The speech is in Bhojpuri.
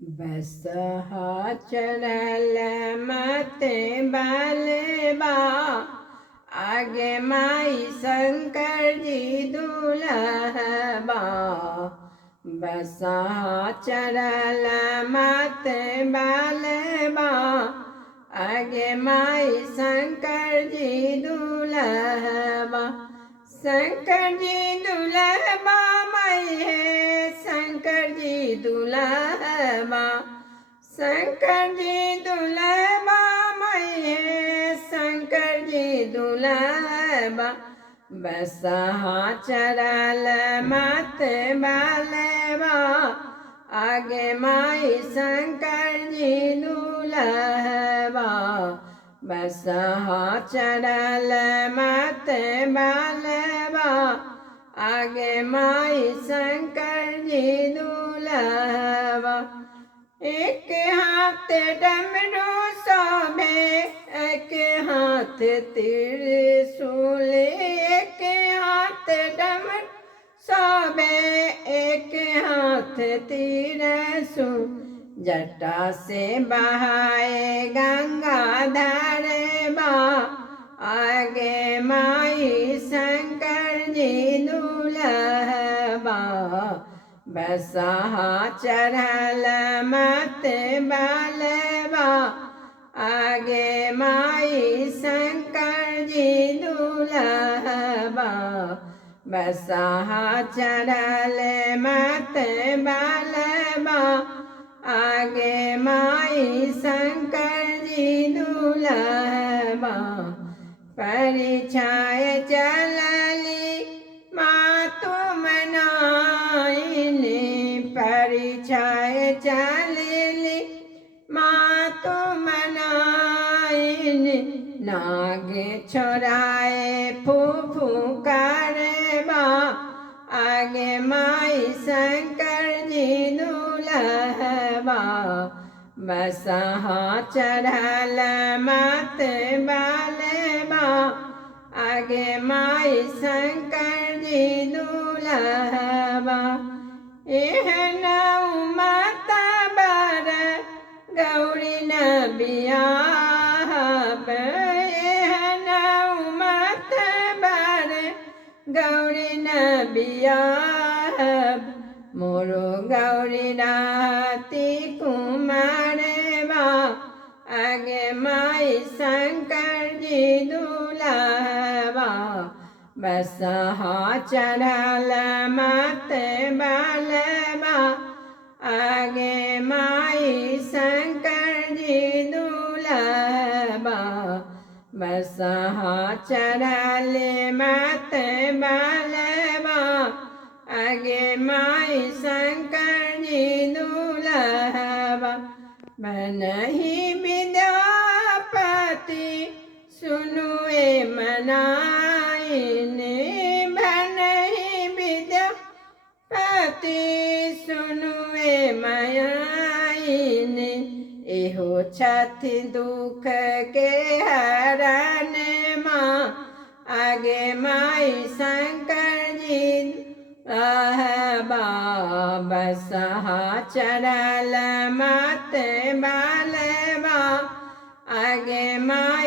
बसहा चढ़ल मते बलबा, आगे माई शंकर जी दुल्हबा। बसहा चढ़ल मते बलबा, आगे माई शंकर जी दुल्हबा। शंकर जी दुल्हबा माई है शंकर जी दुल्हबा। शंकर जी दुल्हबा माई है शंकर जी दुल्हबा। बसहा चढ़ल मत बलबा, आगे माई शंकर जी दुल्हबा। बसहा चढ़ल मत बलबा, आगे माई शंकर जी दुल्हबा। एक हाथ डमरू शोभे, एक हाथ त्रिशूल। एक हाथ डमरू शोभे, एक हाथ त्रिशूल। जटा से बहाए गंगाधर बा, आगे माई शंकर जी दुल्हबा। बसहा चढ़ल मत बलबा, आगे माई शंकर जी दुल्हबा। बसहा चढ़ल मत बलबा, आगे माई शंकर जी दुल्हबा। परिछाए चलली मातु मनाइनी, परिछाए चलली मातु मनाइनी। नागे छोड़ाए फुफुकारबा, आगे माई शंकर जी दुल्हबा। बसहा चढ़ल मत बलबा, आगे माई शंकर जी दुल्हबा। एहन उमत बर गौरी न बियाहब, एहन उमत बर गौरी न बियाहब। मोरो गौरी राती कुमारबा, आगे माई शंकर जी दुल्हबा। बसहा चढ़ल मत बलबा, आगे माई शंकर जी दुल्हबा। बसहा चढ़ल मत बलबा, आगे माई शंकर जी दुल्हबा। बनहि विद्यापति सुनुए मनाइने, बनहि विद्यापति सुनुए मनाइने। एहो छथि दुख के हरण माँ, आगे माई शंकर जी दुल्हबा। बसहा चढ़ल मत बलबा, आगे माई